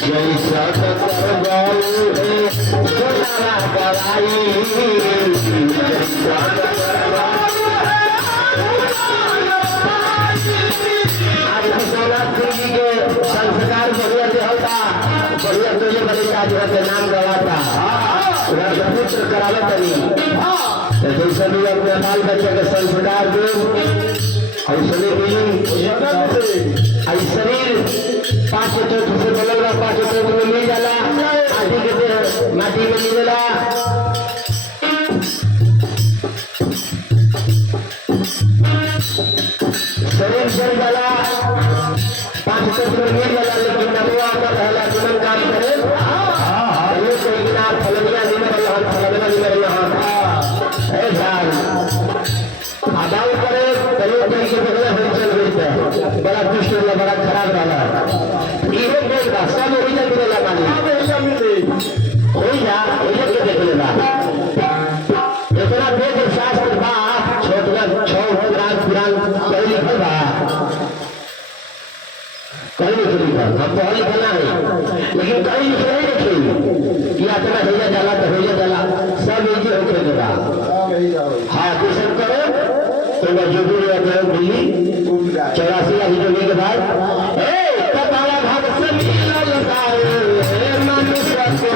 जैसा करवाऊ है सुनारा कराई संस्कार बढ़िया से होता बढ़िया तो ये बनेगा जो है नाम गवाता पुत्र करावे तनी जैसे भी अपने बाल बच्चे के संस्कार दो ऐसे भी शरीर पांच तत्व से बनेगा पांच तत्व में मिल जाला आदि के माटी में मिलेला शरीर जल जाला पांच तत्व में मिल जाला लेकिन नबुआ का पहला जीवन काम करे ये कोई बिना फलनिया नहीं रहा फलना नहीं रहा है ध्यान आदाव करे कई तरीके से चल रही है बड़ा दुष्ट होला बड़ा खराब रहा ये कोई रास्ता में ही नहीं मिलेगा मानी कोई जा कोई के देख लेगा इतना वेद शास्त्र बा छोटा छह पुराण कई लिखल बा कई लिखल हम तो हल बना है लेकिन कई लिखे नहीं लिखे कि इतना हेजा जाला तो हेजा जाला सब इजी होके देगा हाँ दूसर करो तो मैं जो भी अपना दिल्ली 84 हिजरी के बाद कपाला भाग से मिलल गाए मनुष्य को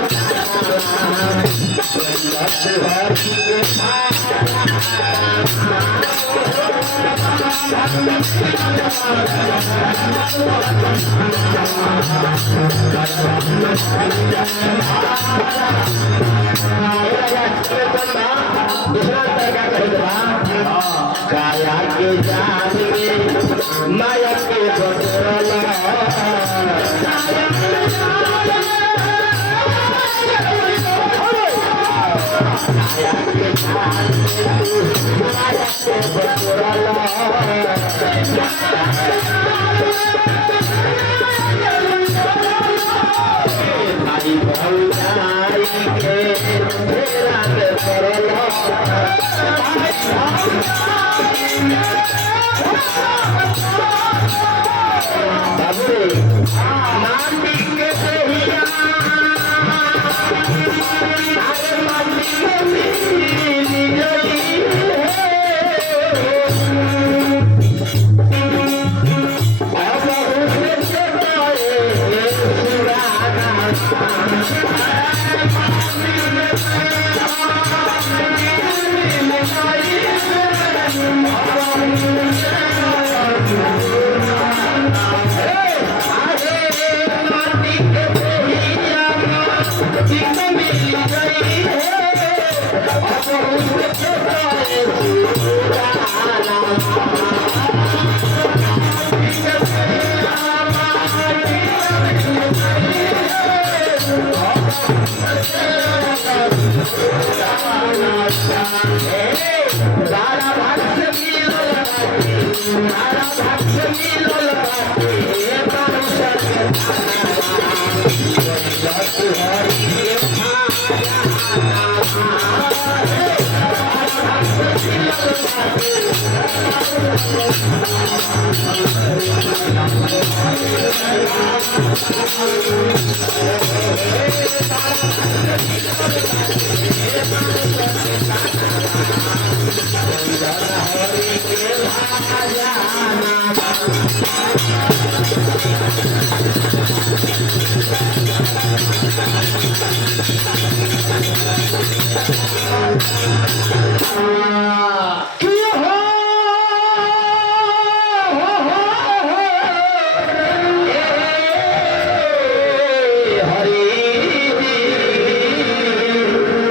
दूसरा तरीका कहेगा काया के जान में माया के बदला काया के जान में माया के बदला भाई भौजाई के तेरा के परला बाबू माटी के सहिया अरे माटी के मिली गई अब उसे चढ़ाए सुराना